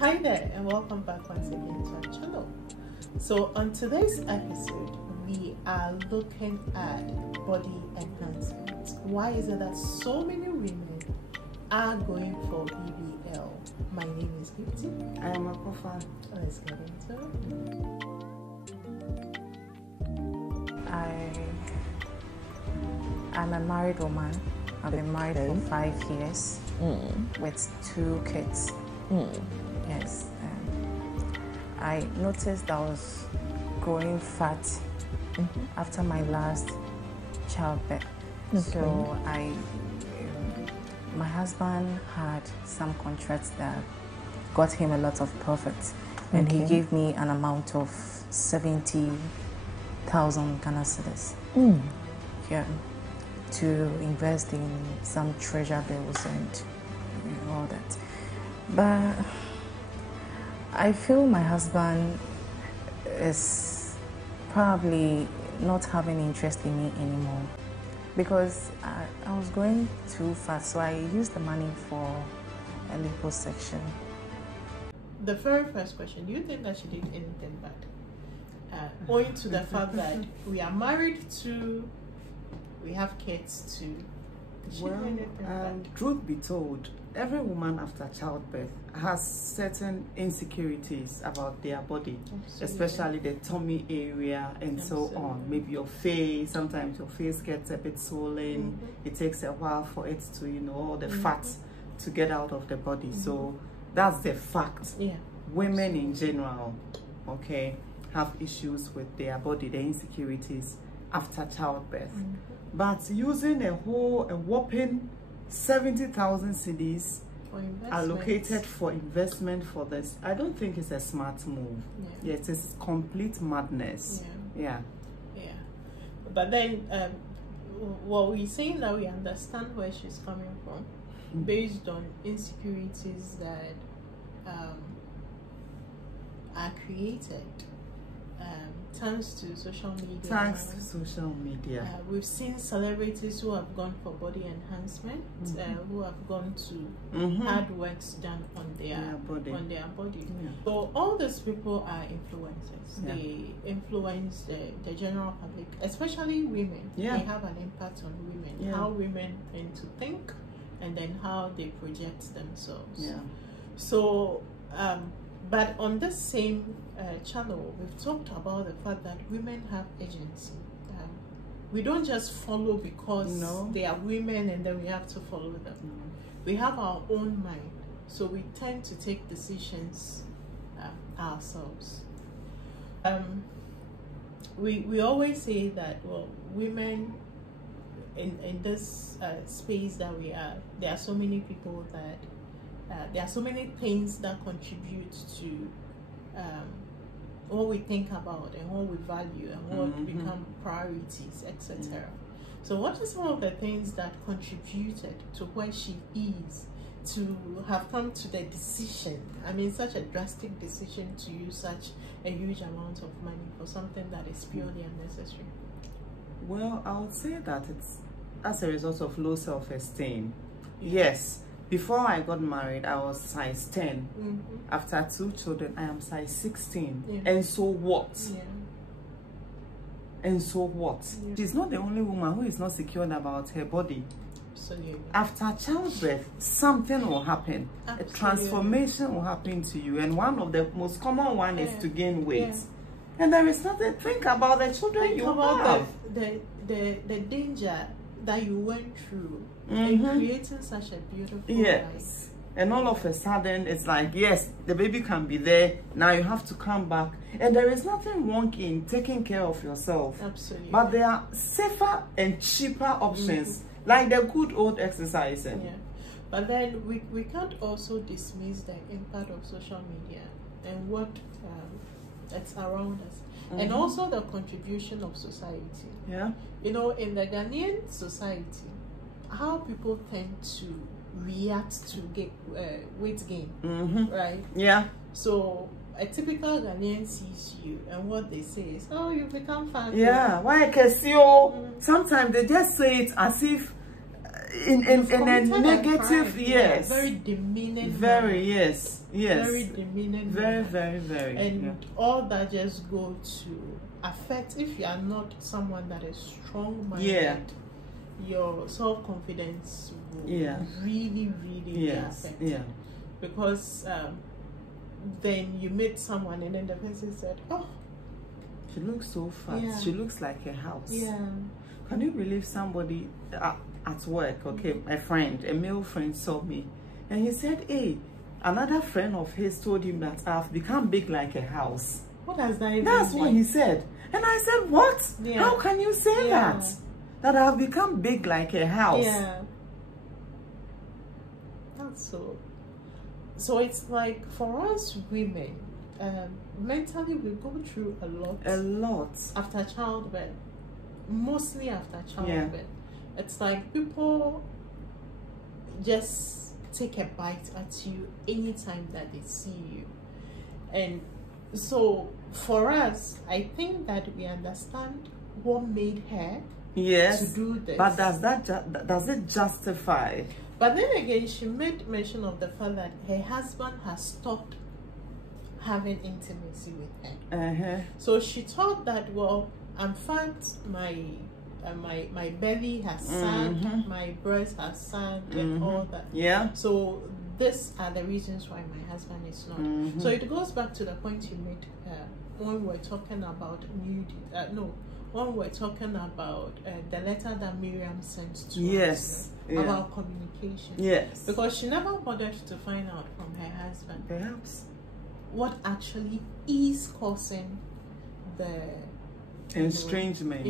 Hi there, and welcome back once again to our channel. So on today's episode, we are looking at body enhancement. Why is it that so many women are going for BBL? My name is Gifty. I am a profile. Let's get into it. I'm a married woman. I've been married for 5 years with 2 kids. Yes. I noticed I was growing fat after my last childbirth. So my husband had some contracts that got him a lot of profit, and he gave me an amount of 70,000 Ghana cedis. Yeah, to invest in some treasure bills and all that. But I feel my husband is probably not having interest in me anymore because I was going too fast, so I used the money for a liposuction. The very first question, do you think that she did anything bad? Owing to the fact that we are married to, we have kids too. Well, truth be told, every woman after childbirth has certain insecurities about their body. Absolutely. Especially the tummy area and so on. Maybe your face, sometimes your face gets a bit swollen. It takes a while for it to, all the fat to get out of the body. So that's the fact. Yeah. Women in general, have issues with their body, the insecurities after childbirth. But using a whopping 70,000 cedis allocated for investment for this, I don't think it's a smart move. Yeah, it is complete madness. Yeah. But then, what we're saying now, we understand where she's coming from, based on insecurities that are created. Thanks to social media. We've seen celebrities who have gone for body enhancement, who have gone to hard works done on their body. So all these people are influencers. They influence the general public, especially women. They have an impact on women, how women tend to think, and then how they project themselves. So but on this same channel, we've talked about the fact that women have agency. We don't just follow because they are women and then we have to follow them. We have our own mind, so we tend to take decisions ourselves. We always say that, well, women in this space that we are, there are so many people that there are so many things that contribute to what we think about and what we value and what become priorities, etc. So what are some of the things that contributed to where she is to have come to the decision, such a drastic decision to use such a huge amount of money for something that is purely unnecessary? Well, I would say that it's as a result of low self-esteem. Yes. Before I got married, I was size 10. After 2 children, I am size 16. And so what? And so what? She's not the only woman who is not secured about her body. Absolutely. After childbirth, something will happen. A transformation will happen to you. And one of the most common one is to gain weight. And there is nothing. Think about the children you have. The danger that you went through in creating such a beautiful life. And all of a sudden it's like, yes, the baby can be there, now you have to come back, and there is nothing wrong in taking care of yourself. Absolutely. But there are safer and cheaper options, like the good old exercising. But then we can't also dismiss the impact of social media and what that's around us. And also the contribution of society. In the Ghanaian society, how people tend to react to weight gain, right? So a typical Ghanaian sees you and what they say is, oh, you become fat. Why I can see you. Sometimes they just say it as if in a negative, yes, very demeaning, very manner. Yes, very demeaning, very, and all that just go to affect. If you are not someone that is strong-minded, your self-confidence will really be affected. Because then you meet someone and then the person said, oh, she looks so fat, she looks like a house. Can you believe somebody at work, okay, a friend, a male friend, saw me and he said, hey, another friend of his told him that I've become big like a house. What does that even That's mean? what he said. And I said, what? How can you say that? That I've become big like a house? That's so it's like for us women, mentally we go through a lot after childbirth, mostly after childbirth. It's like people just take a bite at you anytime that they see you. And so for us, I think that we understand what made her to do this. But does it justify? But then again, she made mention of the fact that her husband has stopped having intimacy with her. So she thought that, well, I'm fat, my belly has sagged, my breast has sagged, and all that. So these are the reasons why my husband is not. So it goes back to the point you made when we're talking about when we're talking about the letter that Miriam sent to us about communication. Because she never bothered to find out from her husband perhaps what actually is causing the estrangement.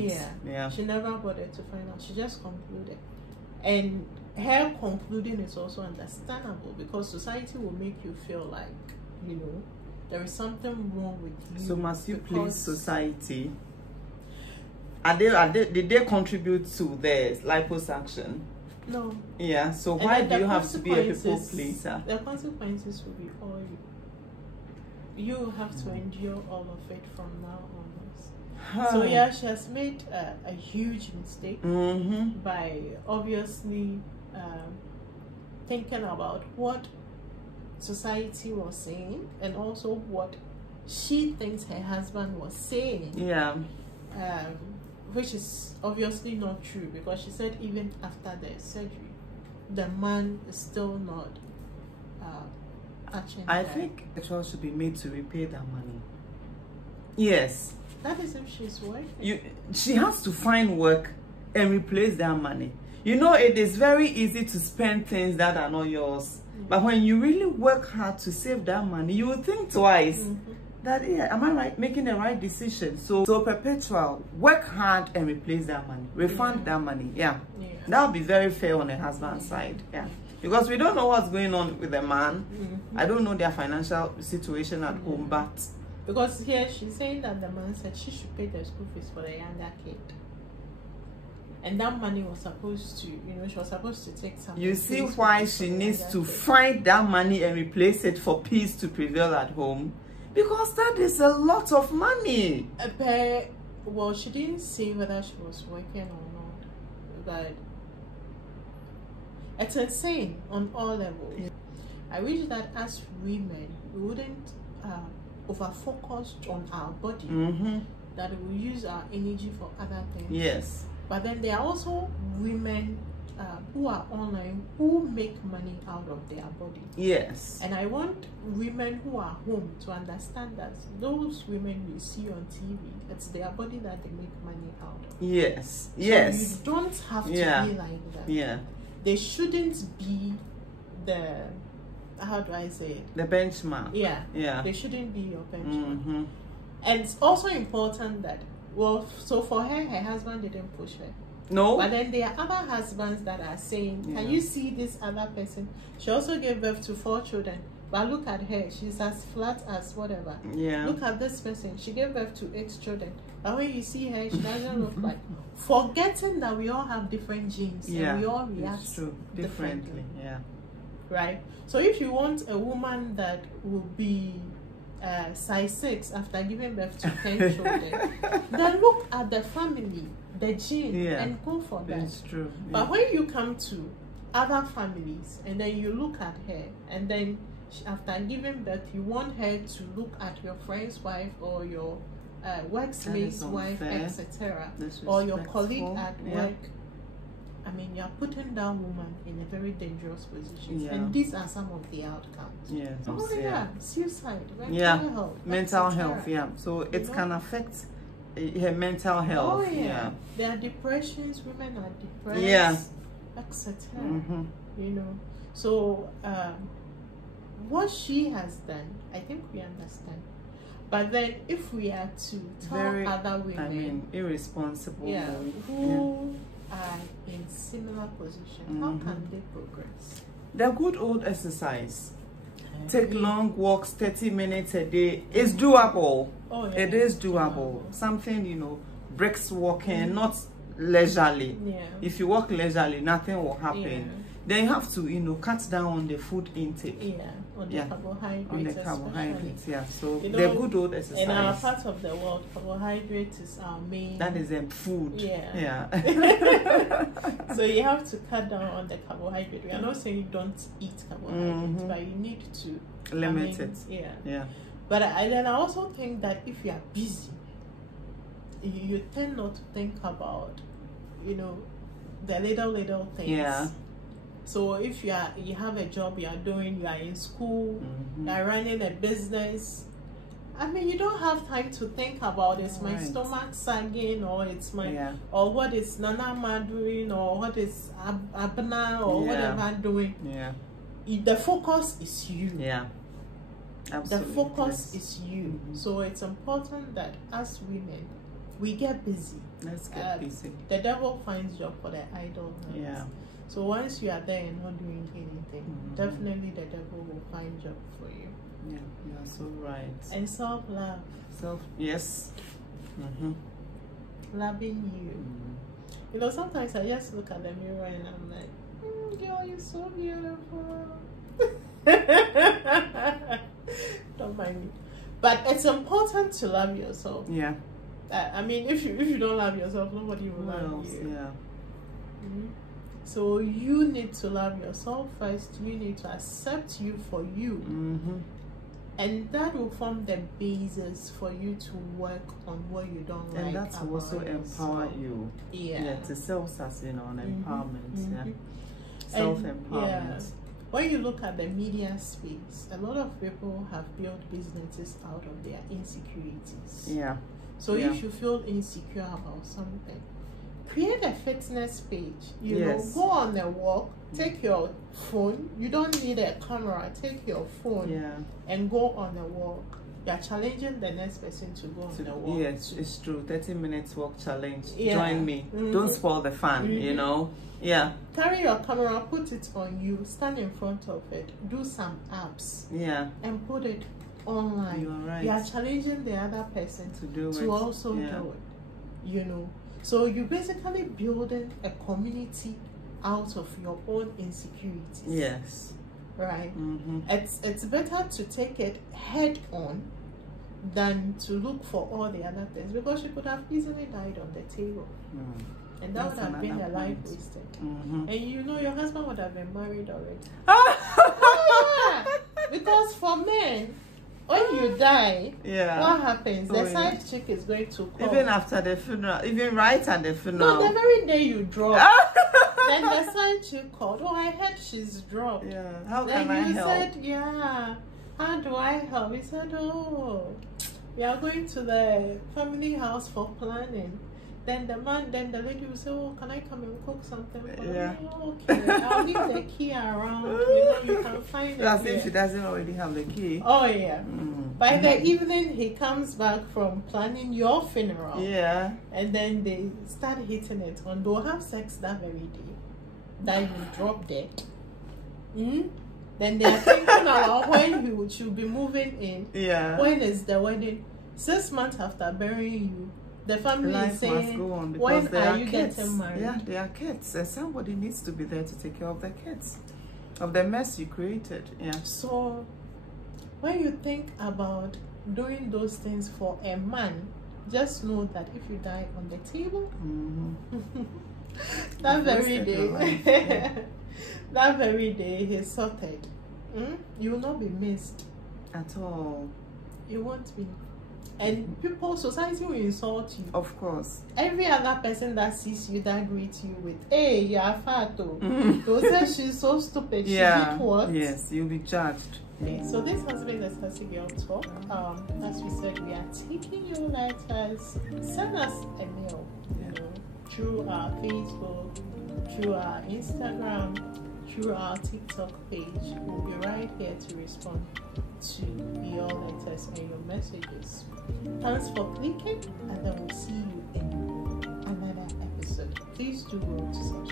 She never bothered to find out. She just concluded. And her concluding is also understandable because society will make you feel like, you know, there is something wrong with you. So must you please society? Did they contribute to the liposuction? No. So why do you have to be a people pleaser? The consequences will be all you. You will have to endure all of it from now onwards. So she has made a huge mistake by obviously thinking about what society was saying and also what she thinks her husband was saying. Which is obviously not true, because she said even after the surgery, the man is still not touching I think the child should be made to repay that money. Yes. That is if she's working. She has to find work and replace that money. You know, it is very easy to spend things that are not yours. But when you really work hard to save that money, you will think twice. That am I right, making the right decision? So perpetual, work hard and replace that money, refund that money. That would be very fair on the husband's side. Because we don't know what's going on with the man. I don't know their financial situation at home, but because here she's saying that the man said she should pay the school fees for the younger kid, and that money was supposed to, you know, she was supposed to take some. You see why she needs to find that money and replace it for peace to prevail at home. Because that is a lot of money. Well, she didn't say whether she was working or not, but it's insane on all levels. I wish that as women, we wouldn't over-focus on our body, that we use our energy for other things. But then there are also women who are online who make money out of their body. And I want women who are home to understand that those women we see on TV, it's their body that they make money out of. So you don't have to be like that. They shouldn't be the, how do I say it? The benchmark. They shouldn't be your benchmark. And it's also important that, well, so for her husband didn't push her. No. But then there are other husbands that are saying, can you see this other person? She also gave birth to 4 children. But look at her. She's as flat as whatever. Look at this person. She gave birth to 8 children. But when you see her, she doesn't look like... Forgetting that we all have different genes. And we all react differently. Yeah. Right? So if you want a woman that will be size 6 after giving birth to 10 children, then look at the family, the gene, and go for that. That's true. Yeah. But when you come to other families and then you look at her, and then after giving birth, you want her to look at your friend's wife or your workmate's wife, etc., or your colleague at work. I mean, you're putting that woman in a very dangerous position. And these are some of the outcomes. Suicide, mental health. Mental health, so it can affect her mental health. There are depressions, women are depressed, etc. You know, so what she has done, I think we understand. But then if we are to tell other women, I mean, irresponsible, who are in similar position, how can they progress? The good old exercise. Take long walks, 30 minutes a day. It's doable. It is doable. Something, you know, brisk walking, not leisurely. If you walk leisurely, nothing will happen. Then you have to, you know, cut down on the food intake. On the carbohydrates. On the carbohydrates, so you know, the good old exercise. In our part of the world, carbohydrates is our main. That is food. So you have to cut down on the carbohydrate. We are not saying don't eat carbohydrates, but you need to limit it. But I also think that if you are busy, you tend not to think about, you know, the little things. So if you have a job you are doing, you are in school, you are running a business, I mean, you don't have time to think about it's my stomach sagging, or it's my or what is Nana doing, or what is Abna, or whatever doing. The focus is you. Absolutely. The focus is you. So it's important that as women, we get busy. Let's get busy. The devil finds job for the idle hands. So once you are there and not doing anything, definitely the devil will find job for you. You are so right. And self-love. Loving you. You know, sometimes I just look at the mirror and I'm like, girl, you're so beautiful. Don't mind me. But it's important to love yourself. I mean, if you don't love yourself, nobody will love you. So you need to love yourself first. You need to accept you for you. And that will form the basis for you to work on what you don't like. And that will also empower you. To self-sustain on empowerment. Self-empowerment. When you look at the media space, a lot of people have built businesses out of their insecurities. So if you feel insecure about something, create a fitness page. You know, go on a walk, take your phone. You don't need a camera. Take your phone and go on a walk. You are challenging the next person to go on a walk. Yes, it's true. 30 minutes walk challenge. Join me. Don't spoil the fun, you know. Carry your camera, put it on you, stand in front of it, do some apps. And put it online. You are right. You are challenging the other person to also do it. You know. So you're basically building a community out of your own insecurities. Right? It's better to take it head on than to look for all the other things, because you could have easily died on the table. And that would have been a life wasted. And you know, your husband would have been married already. Because for men, when you die, what happens? The side chick is going to call. Even after the funeral, even right at the funeral. No, the very day you drop. Then the side chick called. Oh, I heard she's dropped. How can I help? Then you said, how do I help? He said, oh, we are going to the family house for planning. Then the lady will say, oh, can I come and cook something for you? Okay, I'll leave the key around. You can find it. As if she doesn't already have the key. By the evening, he comes back from planning your funeral. And then they start hitting it on. They'll have sex that very day that you drop dead. Then they are thinking about when you should be moving in. When is the wedding? 6 months after burying you, the family is saying, must go on, when are you kids. getting married? They are kids, and somebody needs to be there to take care of the kids, of the mess you created. So when you think about doing those things for a man, just know that if you die on the table, that very day, that very day he's sorted. You will not be missed at all. You won't be. And people, society will insult you. Of course. Every other person that sees you, that greets you with, hey, you're fat, oh. They'll say she's so stupid. Yeah. She did what? Yes, you'll be judged. Okay, so this has been the Sassy Girl Talk. As we said, we are taking your letters. Send us a mail, through our Facebook, through our Instagram, through our TikTok page. We'll be right here to respond to your letters and your messages. Thanks for clicking, and then we'll see you in another episode. Please do go to subscribe.